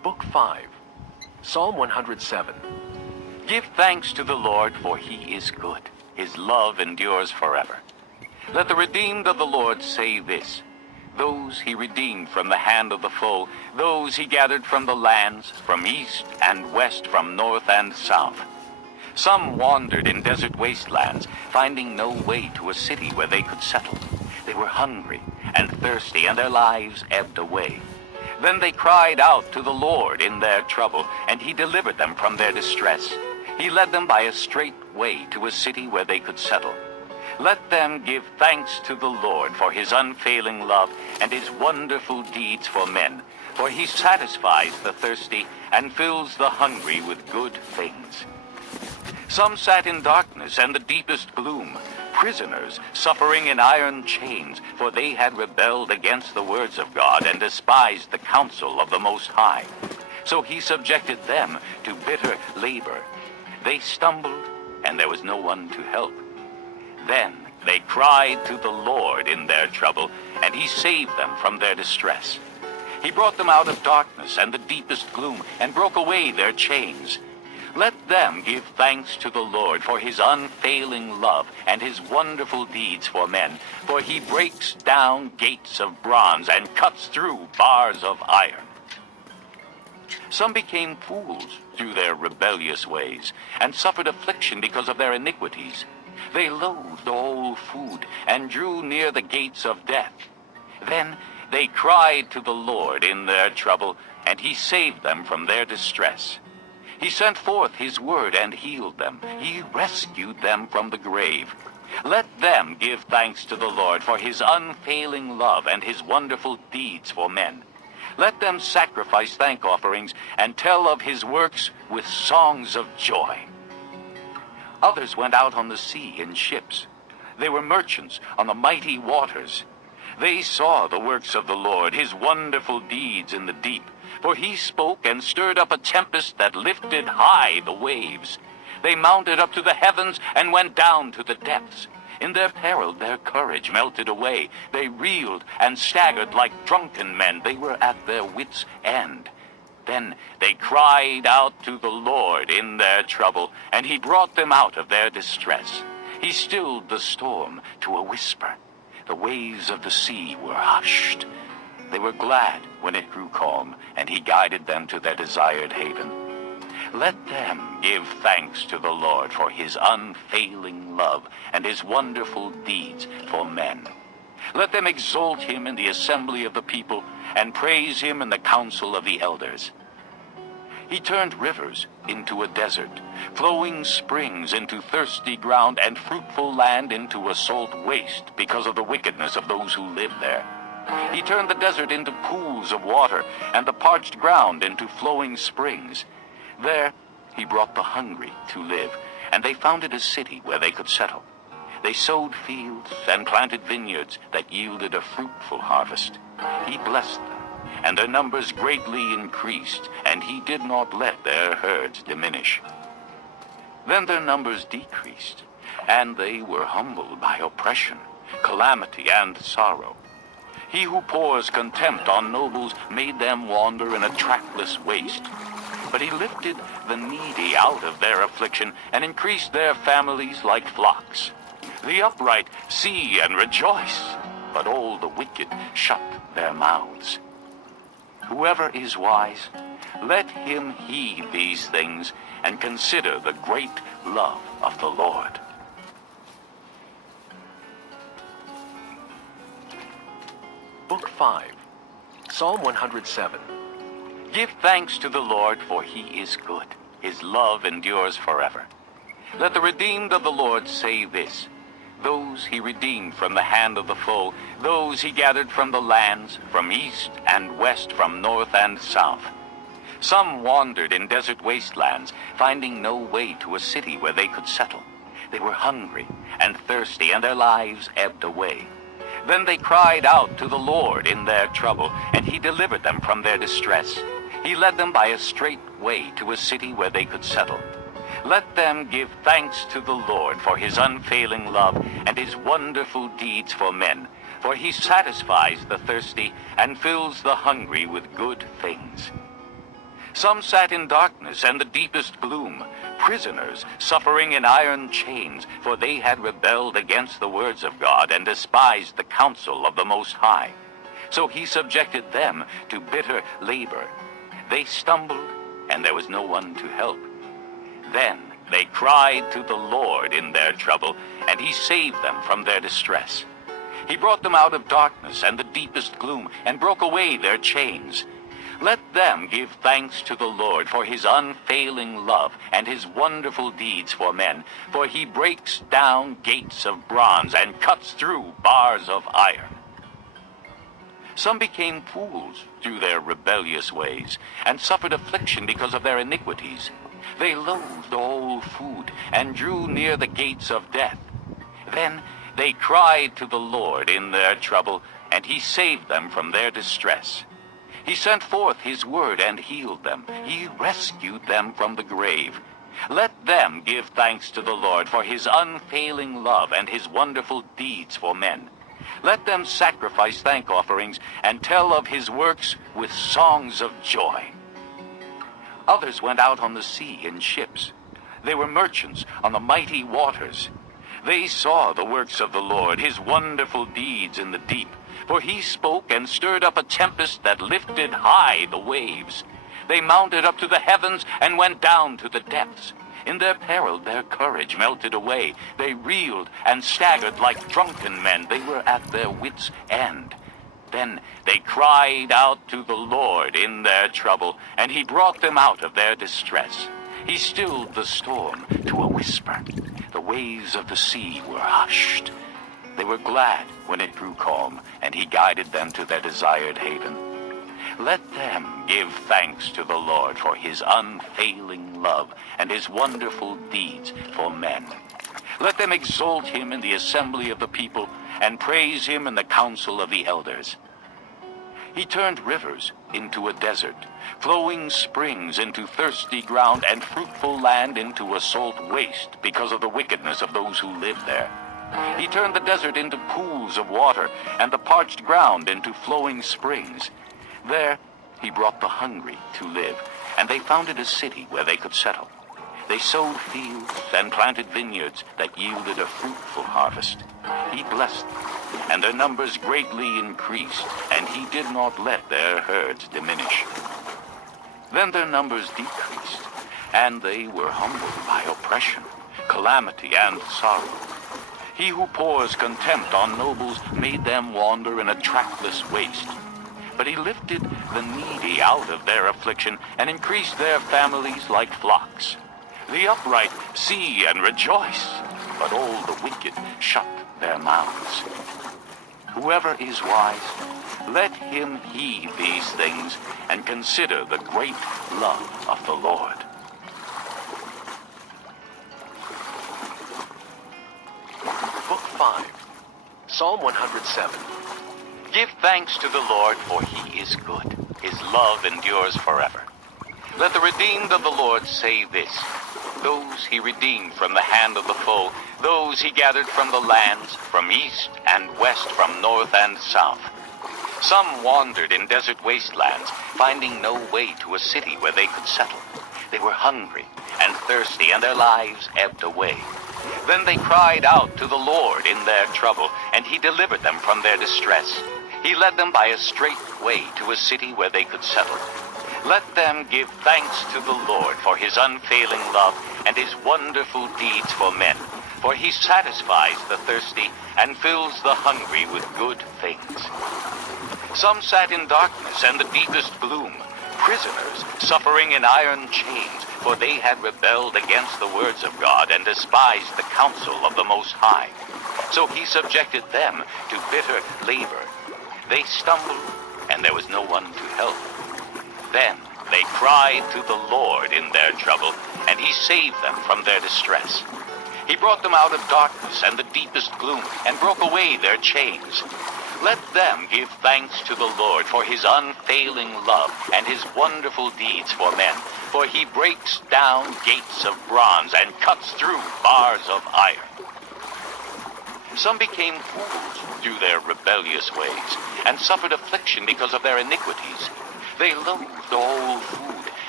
Book 5, Psalm 107. Give thanks to the Lord, for he is good. His love endures forever. Let the redeemed of the Lord say this: those he redeemed from the hand of the foe, those he gathered from the lands, from east and west, from north and south. Some wandered in desert wastelands, finding no way to a city where they could settle. They were hungry and thirsty, and their lives ebbed away. Then they cried out to the Lord in their trouble, and he delivered them from their distress. He led them by a straight way to a city where they could settle. Let them give thanks to the Lord for his unfailing love and his wonderful deeds for men. For he satisfies the thirsty and fills the hungry with good things. Some sat in darkness and the deepest gloom, prisoners suffering in iron chains, for they had rebelled against the words of God and despised the counsel of the Most High. So he subjected them to bitter labor. They stumbled, and there was no one to help. Then they cried to the Lord in their trouble, and he saved them from their distress. He brought them out of darkness and the deepest gloom, and broke away their chains. Let them give thanks to the Lord for his unfailing love and his wonderful deeds for men, for he breaks down gates of bronze and cuts through bars of iron. Some became fools through their rebellious ways, and suffered affliction because of their iniquities. They loathed all food, and drew near the gates of death. Then they cried to the Lord in their trouble, and he saved them from their distress. He sent forth his word and healed them. He rescued them from the grave. Let them give thanks to the Lord for his unfailing love and his wonderful deeds for men. Let them sacrifice thank offerings and tell of his works with songs of joy. Others went out on the sea in ships. They were merchants on the mighty waters. They saw the works of the Lord, his wonderful deeds in the deep. For he spoke and stirred up a tempest that lifted high the waves. They mounted up to the heavens and went down to the depths. In their peril their courage melted away. They reeled and staggered like drunken men. They were at their wits' end. Then they cried out to the Lord in their trouble, and he brought them out of their distress. He stilled the storm to a whisper. The waves of the sea were hushed. They were glad when it grew calm, and he guided them to their desired haven. Let them give thanks to the Lord for his unfailing love and his wonderful deeds for men. Let them exalt him in the assembly of the people and praise him in the council of the elders. He turned rivers into a desert, flowing springs into thirsty ground, and fruitful land into a salt waste because of the wickedness of those who live there. He turned the desert into pools of water, and the parched ground into flowing springs. There he brought the hungry to live, and they founded a city where they could settle. They sowed fields and planted vineyards that yielded a fruitful harvest. He blessed them, and their numbers greatly increased, and he did not let their herds diminish. Then their numbers decreased, and they were humbled by oppression, calamity, and sorrow. He who pours contempt on nobles made them wander in a trackless waste. But he lifted the needy out of their affliction and increased their families like flocks. The upright see and rejoice, but all the wicked shut their mouths. Whoever is wise, let him heed these things and consider the great love of the Lord. Book 5, Psalm 107. Give thanks to the Lord, for he is good. His love endures forever. Let the redeemed of the Lord say this: those he redeemed from the hand of the foe, those he gathered from the lands, from east and west, from north and south. Some wandered in desert wastelands, finding no way to a city where they could settle. They were hungry and thirsty, and their lives ebbed away. Then they cried out to the Lord in their trouble, and he delivered them from their distress. He led them by a straight way to a city where they could settle. Let them give thanks to the Lord for his unfailing love and his wonderful deeds for men. For he satisfies the thirsty and fills the hungry with good things. Some sat in darkness and the deepest gloom, prisoners suffering in iron chains, for they had rebelled against the words of God and despised the counsel of the Most High. So he subjected them to bitter labor. They stumbled, and there was no one to help. Then they cried to the Lord in their trouble, and he saved them from their distress. He brought them out of darkness and the deepest gloom, and broke away their chains. Let them give thanks to the Lord for his unfailing love and his wonderful deeds for men, for he breaks down gates of bronze and cuts through bars of iron. Some became fools through their rebellious ways, and suffered affliction because of their iniquities. They loathed all food, and drew near the gates of death. Then they cried to the Lord in their trouble, and he saved them from their distress. He sent forth his word and healed them. He rescued them from the grave. Let them give thanks to the Lord for his unfailing love and his wonderful deeds for men. Let them sacrifice thank offerings and tell of his works with songs of joy. Others went out on the sea in ships. They were merchants on the mighty waters. They saw the works of the Lord, his wonderful deeds in the deep. For he spoke and stirred up a tempest that lifted high the waves. They mounted up to the heavens and went down to the depths. In their peril their courage melted away. They reeled and staggered like drunken men. They were at their wits' end. Then they cried out to the Lord in their trouble, and he brought them out of their distress. He stilled the storm to a whisper. The waves of the sea were hushed. They were glad when it grew calm, and he guided them to their desired haven. Let them give thanks to the Lord for his unfailing love and his wonderful deeds for men. Let them exalt him in the assembly of the people and praise him in the council of the elders. He turned rivers into a desert, flowing springs into thirsty ground, and fruitful land into a salt waste because of the wickedness of those who lived there. He turned the desert into pools of water, and the parched ground into flowing springs. There he brought the hungry to live, and they founded a city where they could settle. They sowed fields and planted vineyards that yielded a fruitful harvest. He blessed them, and their numbers greatly increased, and he did not let their herds diminish. Then their numbers decreased, and they were humbled by oppression, calamity, and sorrow. He who pours contempt on nobles made them wander in a trackless waste. But he lifted the needy out of their affliction and increased their families like flocks. The upright see and rejoice, but all the wicked shut their mouths. Whoever is wise, let him heed these things and consider the great love of the Lord. Book 5, Psalm 107. Give thanks to the Lord, for he is good. His love endures forever. Let the redeemed of the Lord say this: those he redeemed from the hand of the foe, those he gathered from the lands, from east and west, from north and south. Some wandered in desert wastelands, finding no way to a city where they could settle. They were hungry and thirsty, and their lives ebbed away. Then they cried out to the Lord in their trouble, and he delivered them from their distress. He led them by a straight way to a city where they could settle. Let them give thanks to the Lord for his unfailing love and his wonderful deeds for men. For he satisfies the thirsty and fills the hungry with good things. Some sat in darkness and the deepest gloom, prisoners suffering in iron chains, for they had rebelled against the words of God and despised the counsel of the Most High. So he subjected them to bitter labor. They stumbled, and there was no one to help. Then they cried to the Lord in their trouble, and he saved them from their distress. He brought them out of darkness and the deepest gloom, and broke away their chains. Let them give thanks to the Lord for his unfailing love and his wonderful deeds for men. For he breaks down gates of bronze and cuts through bars of iron. Some became fools through their rebellious ways, and suffered affliction because of their iniquities. They loathed all food,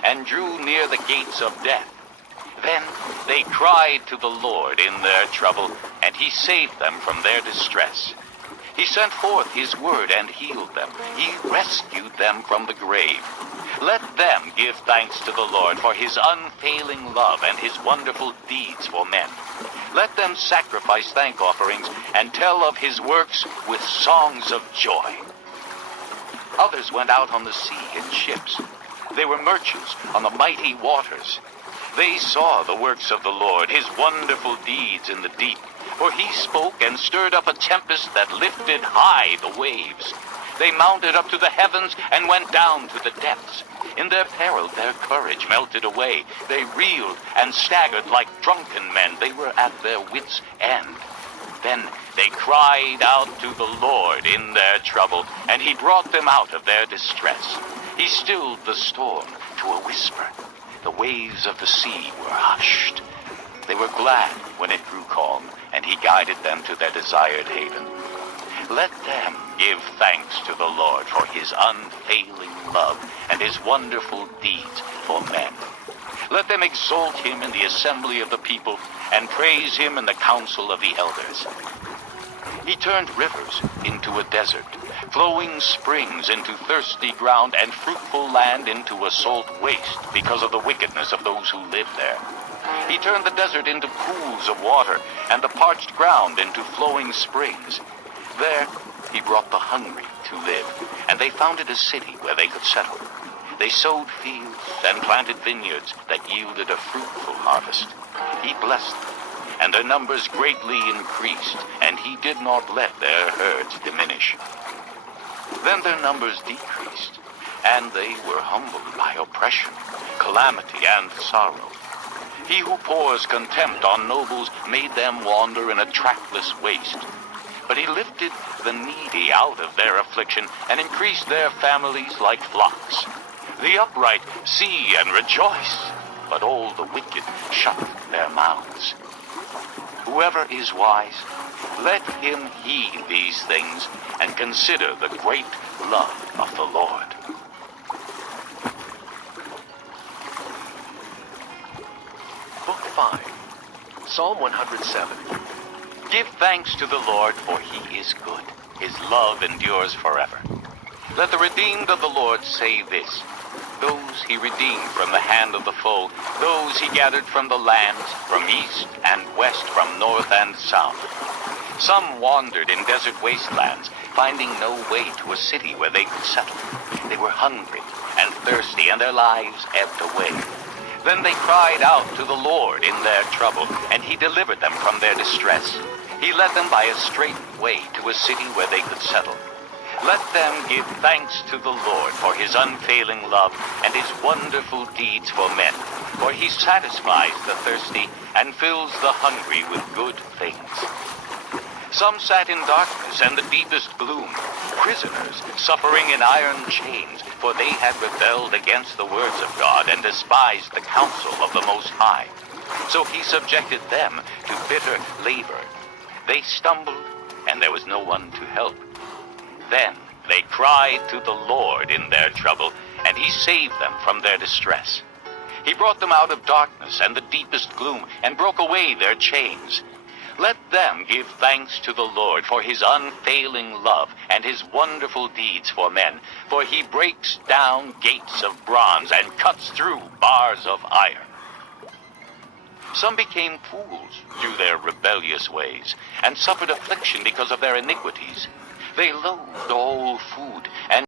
and drew near the gates of death. Then they cried to the Lord in their trouble, and he saved them from their distress. He sent forth his word and healed them. He rescued them from the grave. Let them give thanks to the Lord for his unfailing love and his wonderful deeds for men. Let them sacrifice thank offerings and tell of his works with songs of joy. Others went out on the sea in ships. They were merchants on the mighty waters. They saw the works of the Lord, his wonderful deeds in the deep. For he spoke and stirred up a tempest that lifted high the waves. They mounted up to the heavens and went down to the depths. In their peril, their courage melted away. They reeled and staggered like drunken men. They were at their wits' end. Then they cried out to the Lord in their trouble, and he brought them out of their distress. He stilled the storm to a whisper. The waves of the sea were hushed. They were glad when it grew calm, and he guided them to their desired haven. Let them give thanks to the Lord for his unfailing love and his wonderful deeds for men. Let them exalt him in the assembly of the people and praise him in the council of the elders. He turned rivers into a desert, flowing springs into thirsty ground, and fruitful land into a salt waste because of the wickedness of those who live there. He turned the desert into pools of water, and the parched ground into flowing springs. There he brought the hungry to live, and they founded a city where they could settle. They sowed fields and planted vineyards that yielded a fruitful harvest. He blessed them, and their numbers greatly increased, and he did not let their herds diminish. Then their numbers decreased, and they were humbled by oppression, calamity, and sorrow. He who pours contempt on nobles made them wander in a trackless waste. But he lifted the needy out of their affliction and increased their families like flocks. The upright see and rejoice, but all the wicked shut their mouths. Whoever is wise, let him heed these things and consider the great love of the Lord. Book 5, Psalm 107. Give thanks to the Lord, for he is good. His love endures forever. Let the redeemed of the Lord say this: those he redeemed from the hand of the foe, those he gathered from the lands, from east and west, from north and south. Some wandered in desert wastelands, finding no way to a city where they could settle. They were hungry and thirsty, and their lives ebbed away. Then they cried out to the Lord in their trouble, and he delivered them from their distress. He led them by a straight way to a city where they could settle. Let them give thanks to the Lord for his unfailing love and his wonderful deeds for men. For he satisfies the thirsty and fills the hungry with good things. Some sat in darkness and the deepest gloom, prisoners suffering in iron chains, for they had rebelled against the words of God and despised the counsel of the Most High. So he subjected them to bitter labor. They stumbled, and there was no one to help. Then they cried to the Lord in their trouble, and he saved them from their distress. He brought them out of darkness and the deepest gloom, and broke away their chains. Let them give thanks to the Lord for his unfailing love and his wonderful deeds for men, for he breaks down gates of bronze and cuts through bars of iron. Some became fools through their rebellious ways, and suffered affliction because of their iniquities. They loathed all food and